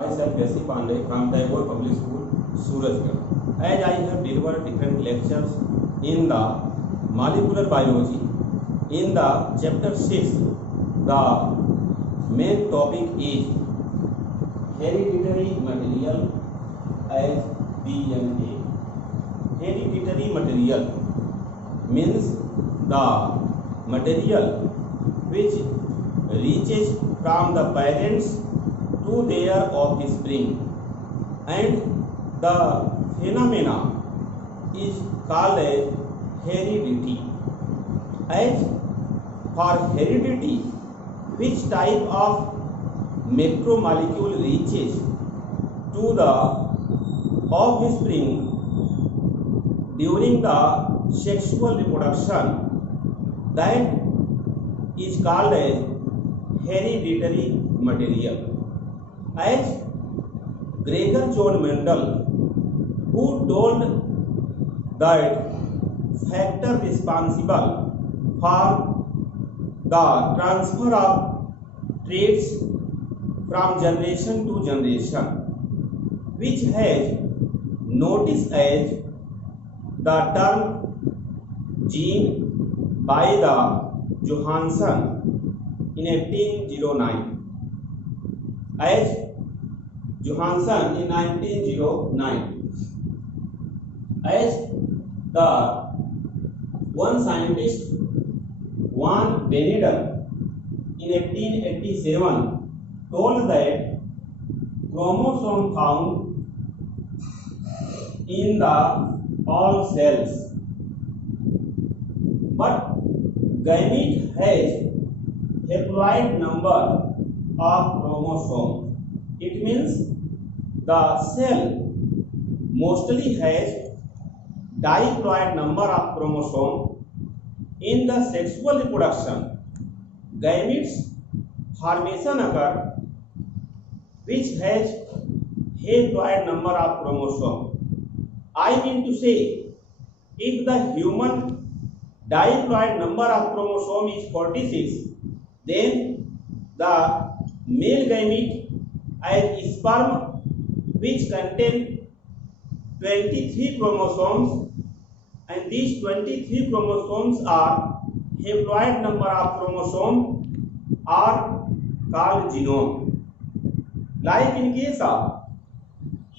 Myself Jesse Pandey from Tagore Public School, Surajgarh. As I have delivered different lectures in the molecular biology, in the chapter 6, the main topic is hereditary material as DNA. Hereditary material means the material which reaches from the parents to their offspring, and the phenomena is called as heredity. As for heredity, which type of macromolecule reaches to the offspring during the sexual reproduction, that is called as hereditary material. As Gregor John Mendel, who told that factor responsible for the transfer of traits from generation to generation, which has noticed as the term gene by the Johanson in 1809. As Johanson in 1909, as the one scientist Van Beneden in 1887 told that chromosome found in the all cells, but gamete has haploid number of chromosomes. It means the cell mostly has diploid number of chromosomes. In the sexual reproduction, gametes formation occur which has haploid number of chromosomes. I mean to say, if the human diploid number of chromosome is 46, then the male gamete as sperm which contain 23 chromosomes, and these 23 chromosomes are haploid number of chromosome are called genome. Like in case of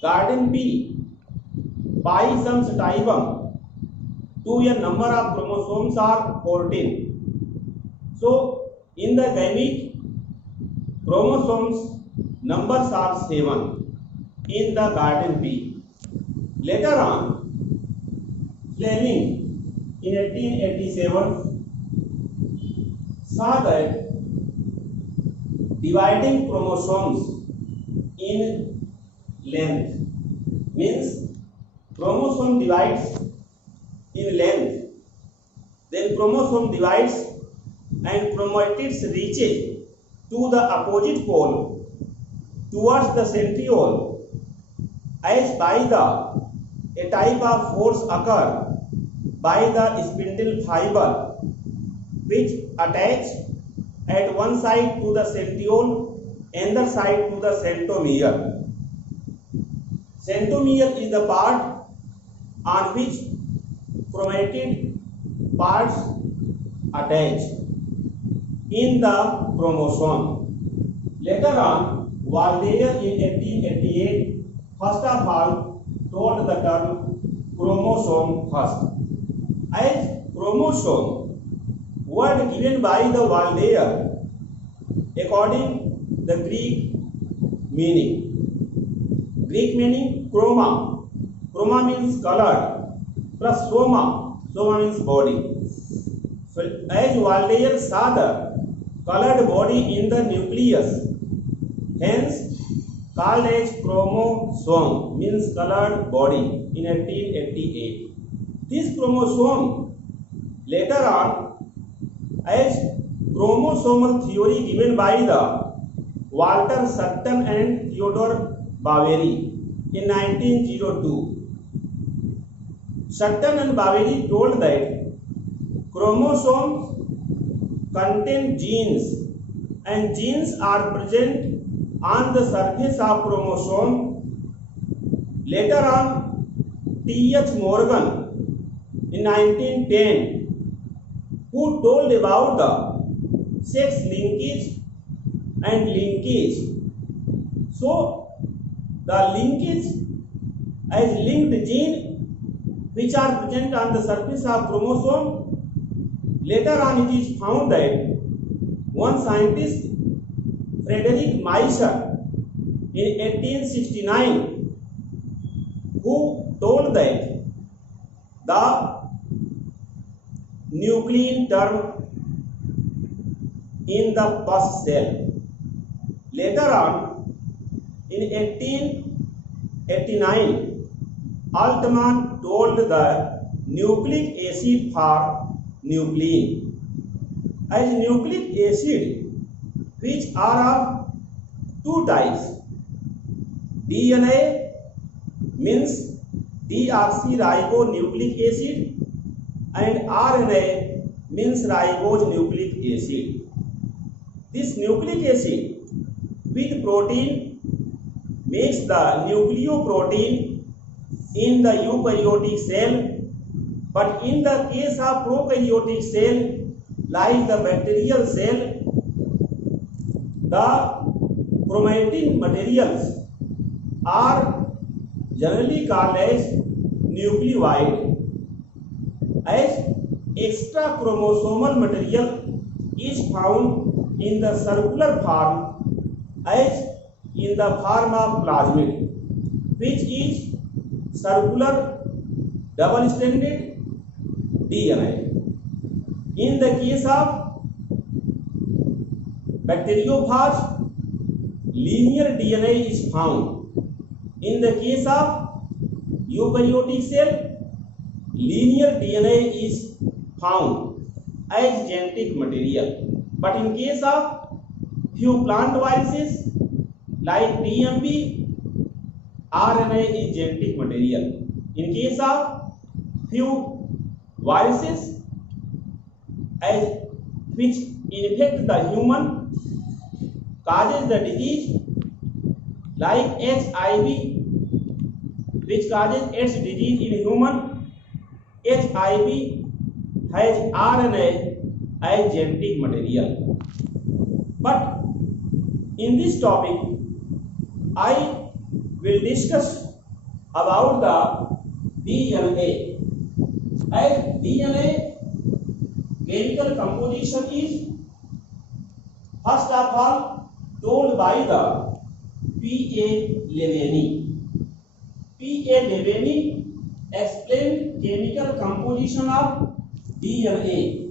garden bee, Pisum sativum, 2 number of chromosomes are 14. So in the gamete, chromosomes numbers are 7 in the garden bee. Later on, Fleming in 1887 saw that dividing chromosomes in length means chromosome divides in length, then chromosome divides and chromatids reaches to the opposite pole towards the centriole, as by the a type of force occur by the spindle fiber which attach at one side to the centriole, another side to the centromere. Centromere is the part on which chromatid parts attach in the chromosome. Later on, Waldeyer in 1888 first of all told the term chromosome first. As chromosome, word given by the Waldeyer according the Greek meaning. Greek meaning chroma. Chroma means colored, plus soma. Soma means body. So as Waldeyer saw the colored body in the nucleus, hence called as chromosome, means colored body, in 1888. This chromosome later on as chromosomal theory given by the Walter Sutton and Theodore Baveri in 1902. Sutton and Baveri told that chromosomes contain genes and genes are present on the surface of chromosome. Later on, T.H. Morgan in 1910, who told about the sex linkage and linkage. So the linkage as linked gene which are present on the surface of chromosome. Later on it is found that one scientist, Frederick Miescher, in 1869, who told that the nuclein term in the pus cell. Later on, in 1889, Altman told the nucleic acid for nuclein. As nucleic acid, which are of two types, DNA means deoxyribonucleic acid and RNA means ribonucleic acid. This nucleic acid with protein makes the nucleoprotein in the eukaryotic cell, but in the case of prokaryotic cell like the bacterial cell, the chromatin materials are generally called as nucleoid. As extra chromosomal material is found in the circular form as in the form of plasmid, which is circular double-stranded DNA. In the case of bacteriophage, linear DNA is found. In the case of eukaryotic cell, linear DNA is found as genetic material. But in case of few plant viruses like TMP, RNA is genetic material. In case of few viruses as which infect the human, causes the disease like HIV, which causes AIDS disease in human, HIV has RNA as genetic material. But in this topic, I will discuss about the DNA. As DNA chemical composition is first of all told by the P.A. Levene. P.A. Levene explained chemical composition of DNA.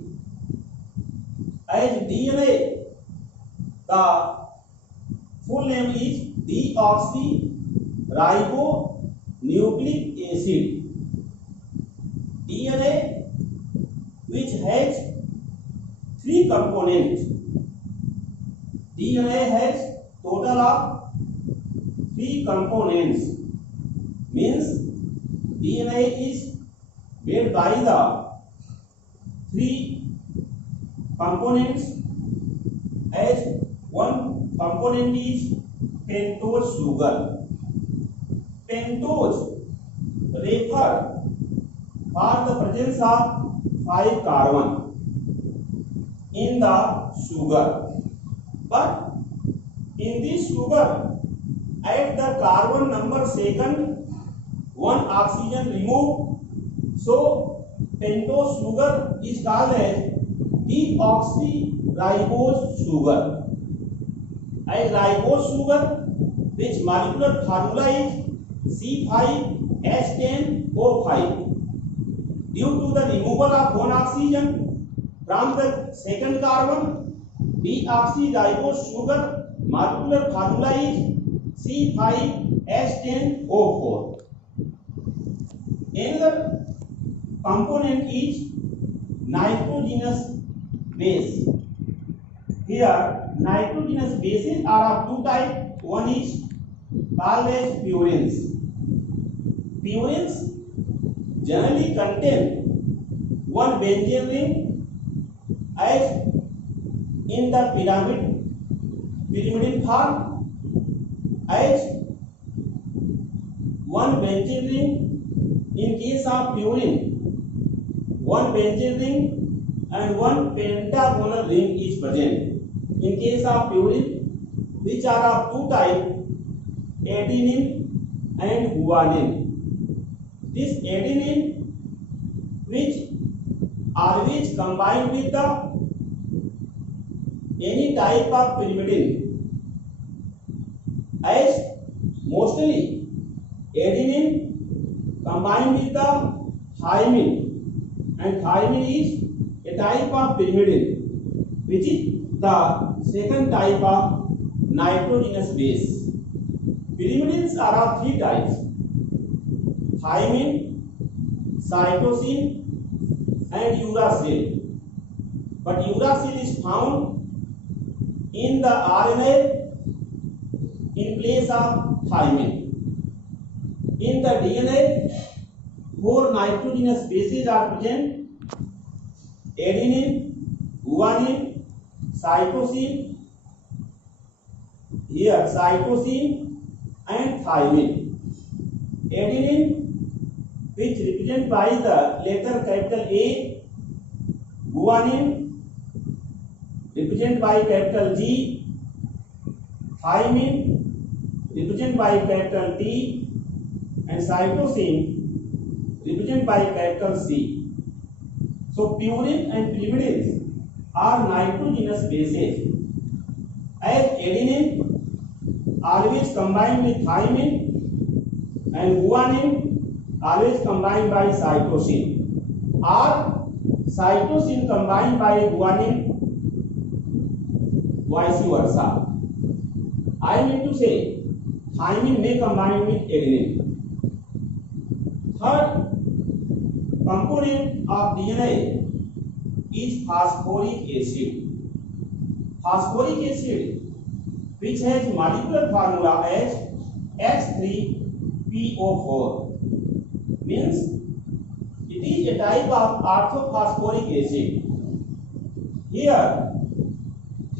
As DNA, the full name is deoxyribonucleic acid. DNA which has three components. DNA has total of three components. Means DNA is made by the three components. As one component is pentose sugar. Pentose refer for the presence of 5 carbon in the sugar, but in this sugar at the carbon number second one oxygen removed, so pentose sugar is called as deoxyribose sugar. As ribose sugar, which molecular formula is C5H10O5. Due to the removal of one oxygen from the second carbon, deoxyribose sugar molecular formula is C5H10O4. Another component is nitrogenous base. Here nitrogenous bases are of two types. One is called as purines. Purines generally contain one benzene ring as in the pyrimidine form, as one benzene ring in case of purine, one benzene ring and one pentagonal ring is present in case of purine, which are of two types, adenine and guanine. This adenine, which always combined with the any type of pyrimidine, as mostly adenine combined with the thymine, and thymine is a type of pyrimidine, which is the second type of nitrogenous base. Pyrimidines are of three types: thymine, cytosine and uracil. But uracil is found in the RNA in place of thymine. In the DNA, four nitrogenous bases are present: adenine, guanine, cytosine, here cytosine and thymine. Adenine, which represented by the letter capital A, guanine represented by capital G, thymine represented by capital T, and cytosine represented by capital C. So purine and pyrimidines are nitrogenous bases, as adenine always combined with thymine and guanine always combined by cytosine, or cytosine combined by guanine, vice versa. I mean to say thymine may combine with adenine. Third component of DNA is phosphoric acid. Phosphoric acid, which has molecular formula as X3PO4, means it is a type of orthophosphoric acid. Here,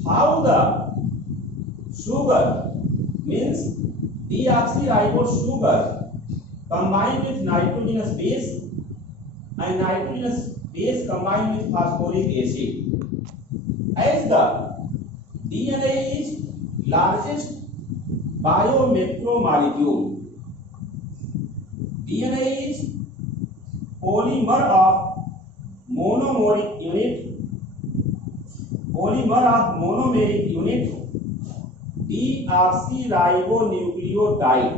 how the sugar, means deoxyribose sugar, combined with nitrogenous base and nitrogenous base combined with phosphoric acid. As the DNA is largest biomacromolecule, DNA is polymer of monomeric unit, deoxyribonucleotide.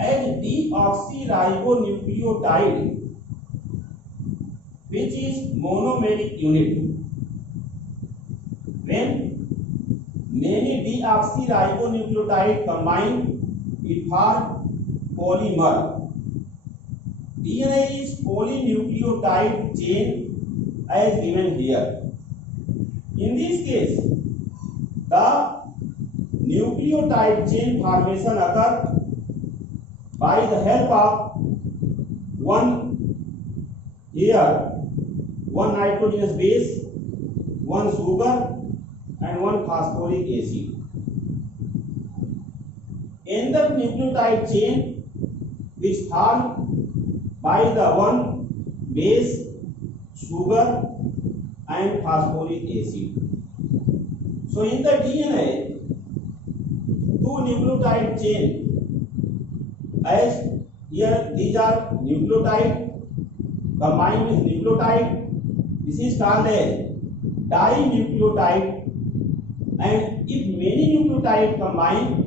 As deoxyribonucleotide, which is monomeric unit, when many deoxyribonucleotide combine, it form polymer. DNA is polynucleotide chain as given here. In this case, the nucleotide chain formation occurs by the help of one nitrogenous base, one sugar and one phosphoric acid. In the nucleotide chain, which formed by the one base, sugar and phosphoric acid. So in the DNA, two nucleotide chain, as here these are nucleotide combined with nucleotide, this is called as dinucleotide, and if many nucleotide combine,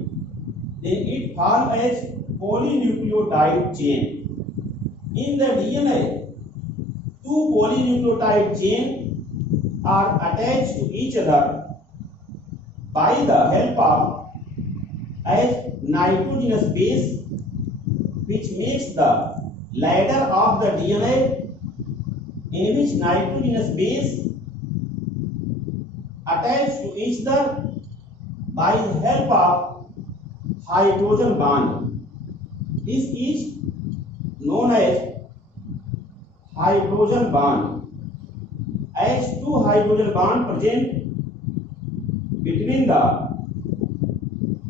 then it forms as polynucleotide chain. In the DNA, two polynucleotide chain are attached to each other by the help of as nitrogenous base, which makes the ladder of the DNA, in which nitrogenous base attached to each other by the help of hydrogen bond. This is known as hydrogen bond. As two hydrogen bond present between the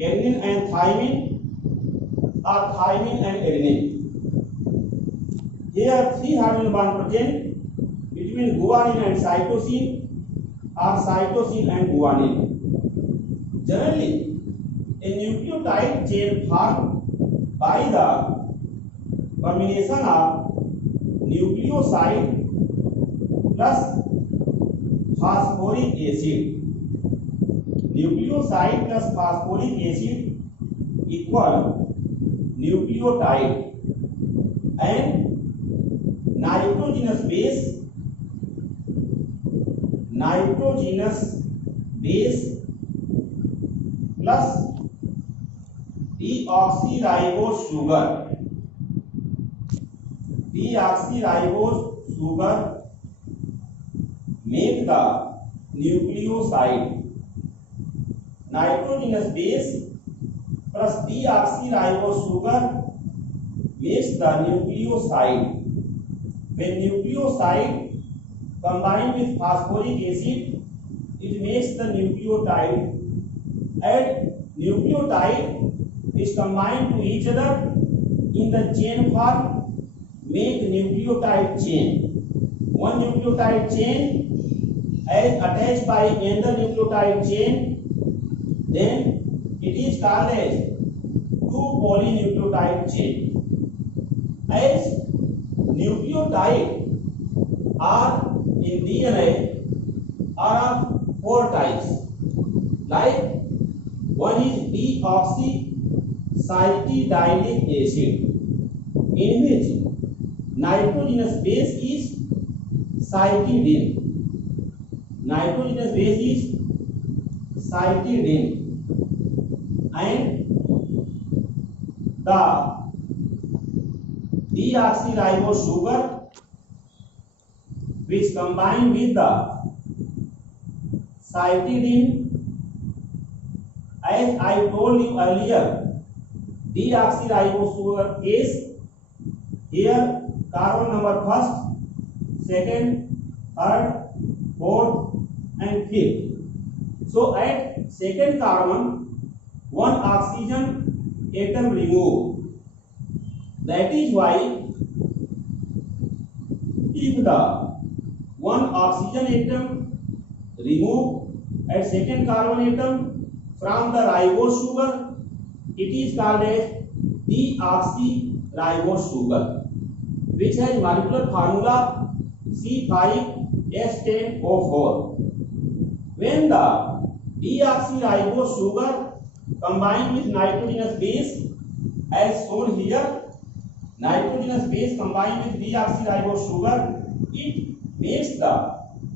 adenine and thymine, or thymine and adenine. Here three hydrogen bond present between guanine and cytosine, or cytosine and guanine. Generally, a nucleotide chain formed by the combination of nucleoside plus phosphoric acid. Nucleoside plus phosphoric acid equal nucleotide, and nitrogenous base plus deoxyribose sugar make the nucleoside. Nitrogenous base plus deoxyribose sugar makes the nucleoside. When nucleoside combined with phosphoric acid, it makes the nucleotide, and nucleotide is combined to each other in the chain form, make nucleotide chain. One nucleotide chain is attached by another nucleotide chain, then it is called as two polynucleotide chain. As nucleotide are in DNA are of four types. Like one is deoxycytidinic acid, in which nitrogenous base is cytidine. And the deoxyribose sugar, which combine with the cytidine. As I told you earlier, deoxyribose sugar case, here carbon number first, second, third, fourth and fifth. So at second carbon, one oxygen atom removed. That is why if the one oxygen atom removed at second carbon atom from the ribose sugar, it is called as deoxyribose sugar, which has molecular formula C5H10O4. When the deoxyribose sugar combined with nitrogenous base, as shown here, nitrogenous base combined with deoxyribose sugar, it makes the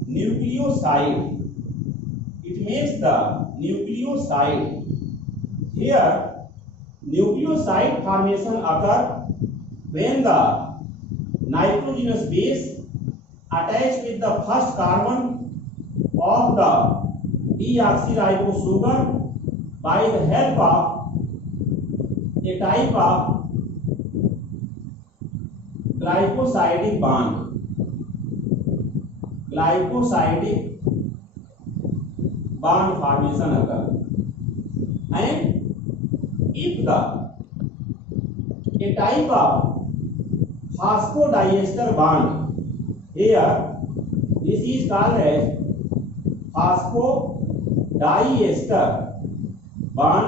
nucleoside. Here nucleoside formation occur when the nitrogenous base attached with the first carbon of the deoxyribose sugar by the help of a type of glycosidic bond. Formation occur, and if a type of phosphodiester bond, here this is called as phosphodiester bond,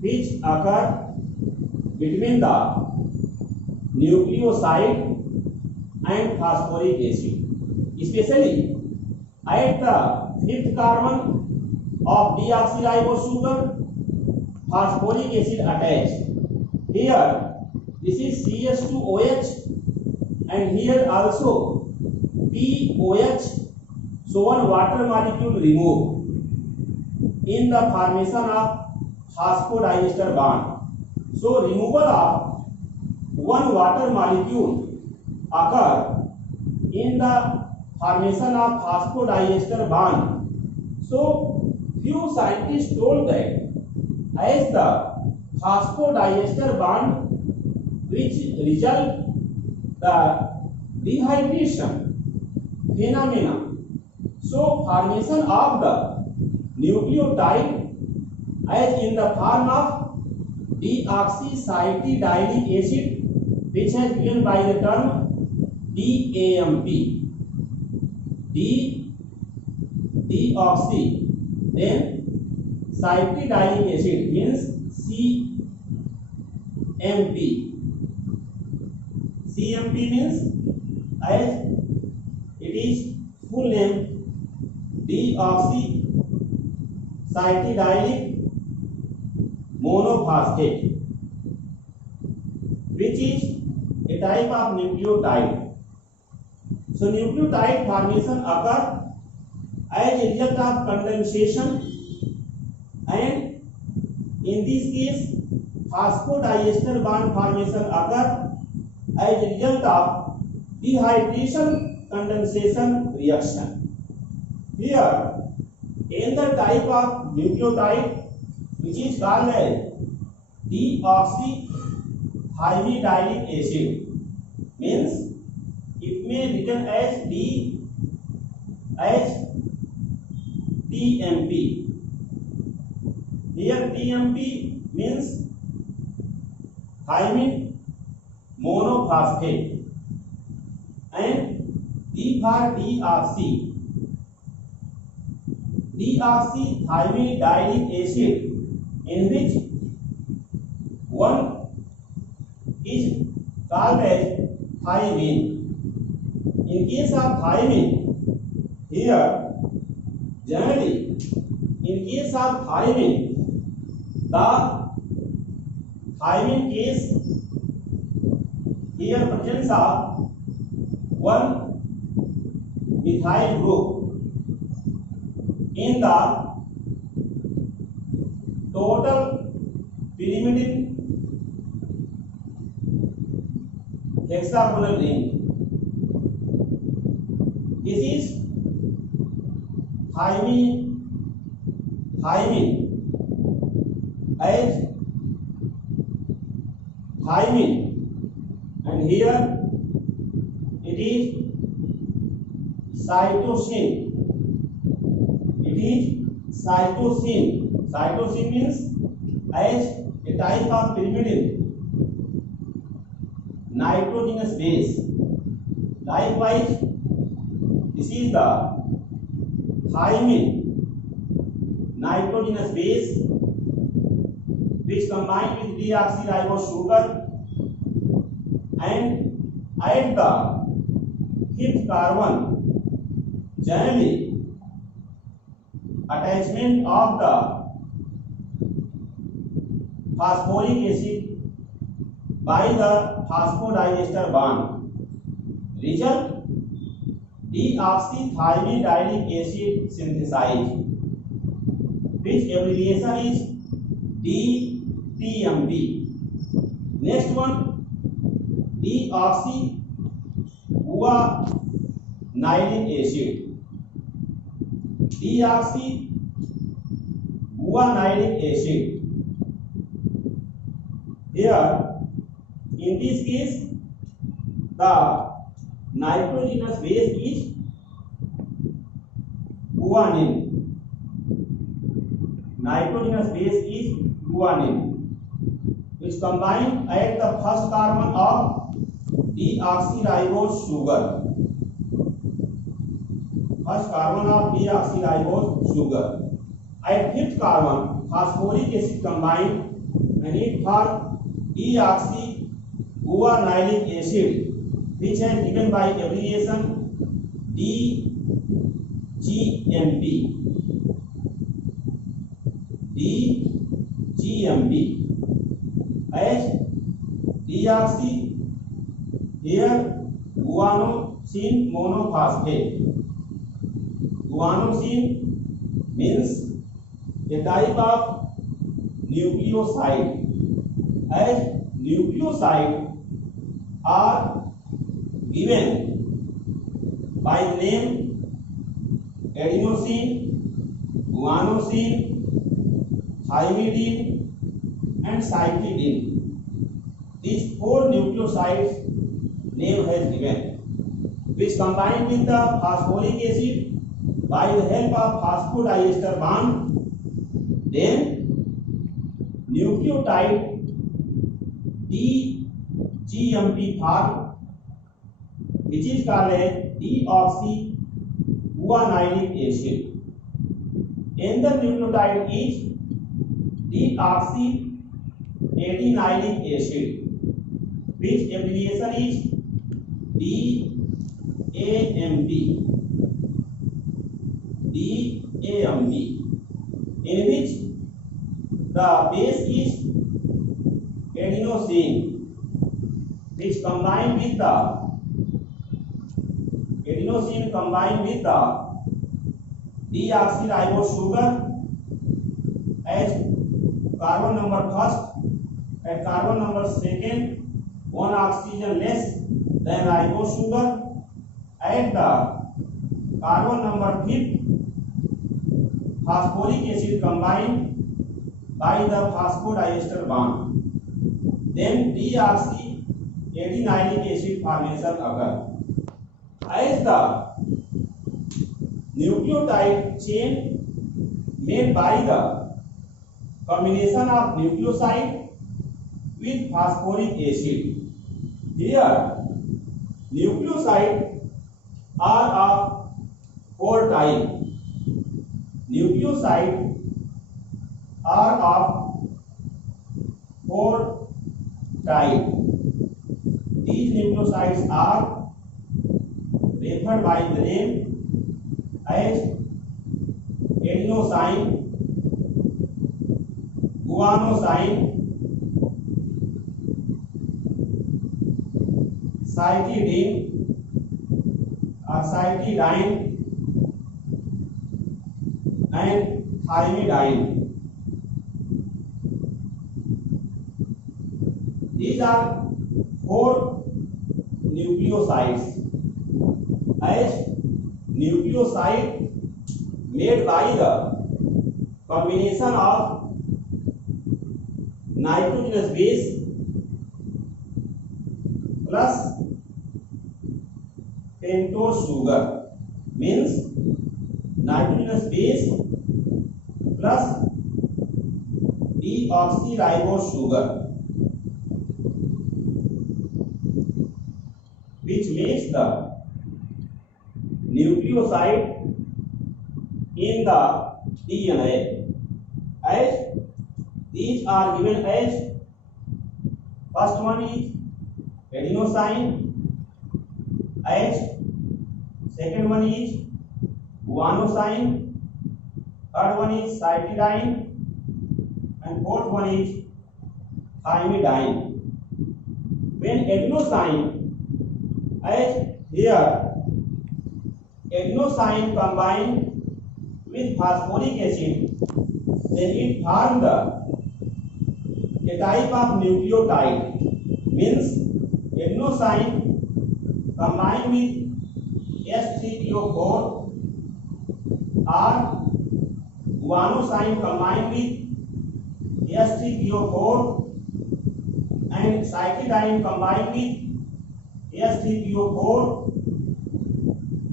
which occur between the nucleoside and phosphoric acid, especially at the fifth carbon of deoxyribose sugar, phosphoric acid attached. Here this is CH2OH, and here also POH, so one water molecule removed in the formation of phosphodiester bond. So removal of one water molecule occur in the formation of phosphodiester bond. So few scientists told that as the phosphodiester bond which result the dehydration phenomena, so formation of the nucleotide as in the form of deoxycytidinic acid, which has given by the term DAMP. Deoxy, then cytidinic acid means CMP. CMP means, as it is full name, deoxycytidinic monophosphate, which is a type of nucleotide. So nucleotide formation occur as a result of condensation, and in this case phosphodiester bond formation occur as a result of dehydration condensation reaction. Here another type of nucleotide which is called as deoxythymidinic acid, means it may written as TMP. Here TMP means thymine monophosphate, and D for deoxythymidinic acid, in which one is called as thymine. In case of thymine, here generally in case of thymine, the thymine case here presence of one methyl group in the total pyrimidine hexagonal ring. This is thymine as thymine, and here it is cytosine. Cytosine means as a type of pyrimidine nitrogenous base. Likewise, this is the thymine nitrogenous base, which combined with deoxyribose sugar and add the fifth carbon. Generally, attachment of the phosphoric acid by the phosphodiester bond result deoxythymidinic acid synthesized, which abbreviation is DTMP. Next one, deoxyguanilic acid. Deoxyguanilic acid. Here, in this case, the nitrogenous base is guanine. Which combine at the first carbon of deoxyribose sugar. At fifth carbon, phosphoric acid combined, and it for deoxyguanilic acid, which is given by abbreviation DGMP. As deoxy, here guanosine monophosphate. Guanosine means a type of nucleoside. As nucleoside are given by the name adenosine, guanosine, thymidine and cytidine. These four nucleosides name has given, which combine with the phosphoric acid by the help of phosphodiester bond, then nucleotide DGMP form, which is called as deoxyguanilic acid. Another nucleotide is deoxyadenilic acid, which abbreviation is DAMP. DAMP, in which the base is adenosine, which combined with the deoxyribose sugar as carbon number first and carbon number second, one oxygen less than ribose sugar, and the carbon number fifth phosphoric acid combined by the phosphodiester bond. Then deoxyadenilic acid formation occur. As the nucleotide chain made by the combination of nucleoside with phosphoric acid. Here nucleosides are of four types. Nucleosides are of four types. These nucleosides are referred by the name as adenosine, guanosine, cytidine or cytidine, and thymidine. These are four nucleosides. As nucleoside made by the combination of nitrogenous base plus pentose sugar, means nitrogenous base plus deoxyribose sugar, which makes the nucleoside in the DNA. As these are given as, first one is adenosine, as second one is guanosine, third one is cytidine, and fourth one is thymidine. When adenosine, as here adenosine combined with phosphoric acid, then it forms a type of nucleotide, means adenosine combined with H3PO4 or guanosine combined with H3PO4 and cytidine combined with H3PO4,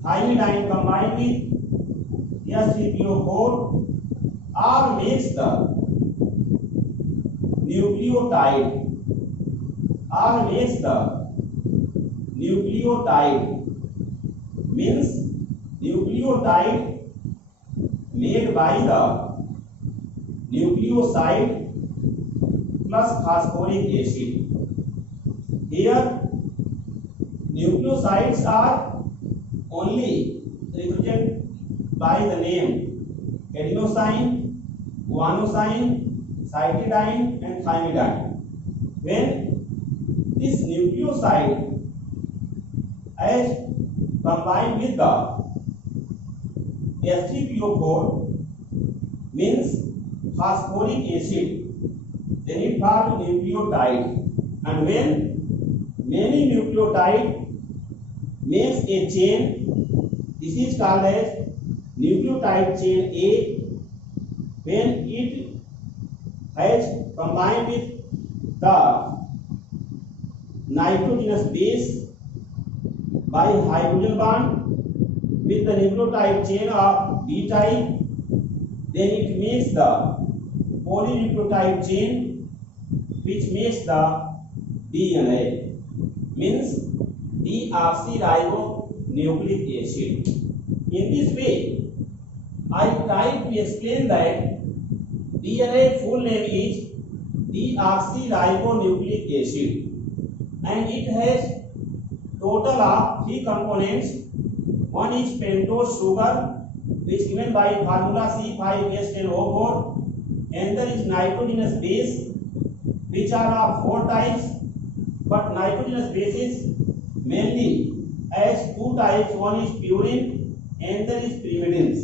thymidine combined with H3PO4, all makes the nucleotide. Means nucleotide made by the nucleoside plus phosphoric acid. Here nucleosides are only represented by the name adenosine, guanosine, cytidine, and thymidine. When this nucleoside as combined with the H3PO4 means phosphoric acid, then it forms nucleotide. And when many nucleotide makes a chain, this is called as nucleotide chain A. When it has combined with the nitrogenous base by hydrogen bond with the nucleotide chain of B type, then it makes the polynucleotide chain which makes the DNA, means deoxyribonucleic acid. In this way, I try to explain that DNA full name is deoxyribonucleic acid, and it has total of 3 components. One is pentose sugar, which is given by formula C5H10O4. Another is nitrogenous base, which are of 4 types, but nitrogenous bases mainly as 2 types. One is purine, another is pyrimidines.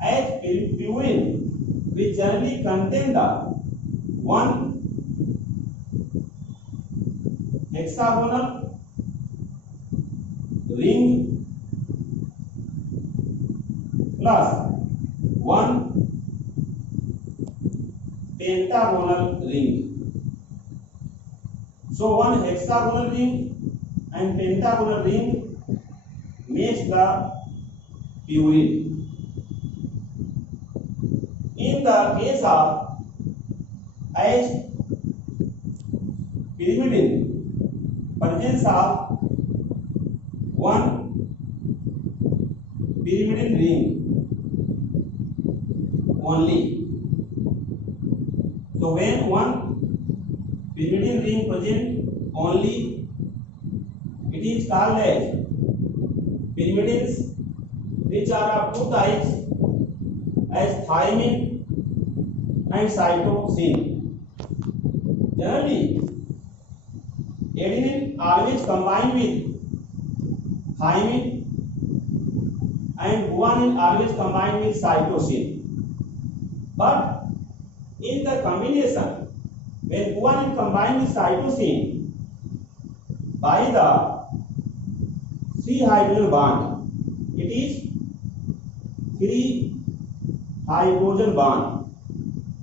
As purine, which generally contain the 1 hexagonal ring plus 1 pentagonal ring. So 1 hexagonal ring and pentagonal ring makes the purine. In the case of as pyrimidine, presence of 1 pyrimidine ring only. So when 1 pyrimidine ring present only, it is called as pyrimidines, which are of 2 types as thymine and cytosine. Generally, adenine always combined with thymine and guanine always combined with cytosine. But in the combination, when guanine combined with cytosine by the 3 hydrogen bond, it is 3 hydrogen bond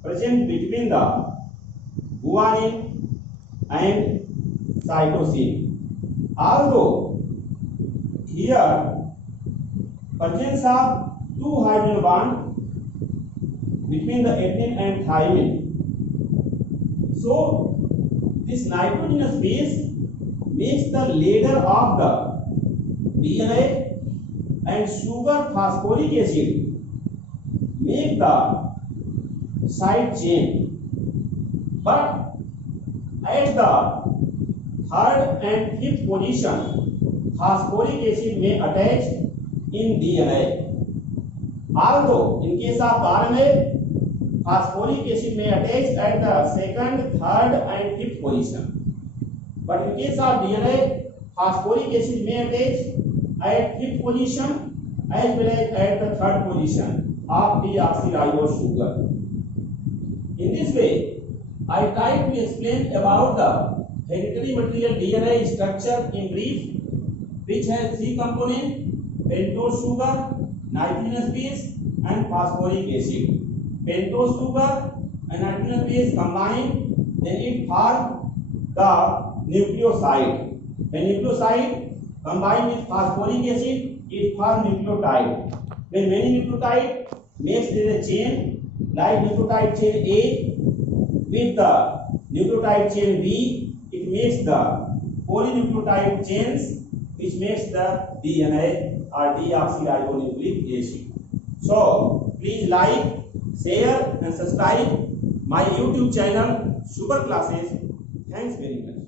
present between the guanine and cytosine. Although here presence of 2 hydrogen bond between the adenine and thymine, so this nitrogenous base makes the ladder of the DNA, and sugar phosphoric acid make the side chain. But at the 3rd and 5th position, phosphoric acid may attach in DNA. Although in case of RNA, phosphoric acid may attach at the 2nd, 3rd and 5th position. But in case of DNA, phosphoric acid may attach at 5th position as well as at the 3rd position of deoxyribose sugar. In this way, I try to explain about the hereditary material DNA structure in brief, which has 3 components: pentose sugar, nitrogenous base and phosphoric acid. Pentose sugar and nitrogenous base combine, then it forms the nucleoside. When nucleoside combine with phosphoric acid, it forms nucleotide. When many nucleotide makes there a chain like nucleotide chain A with the nucleotide chain B, it makes the polynucleotide chains, which makes the DNA or deoxyribonucleic acid. So please like, share and subscribe my YouTube channel Sugar Classes. Thanks very much.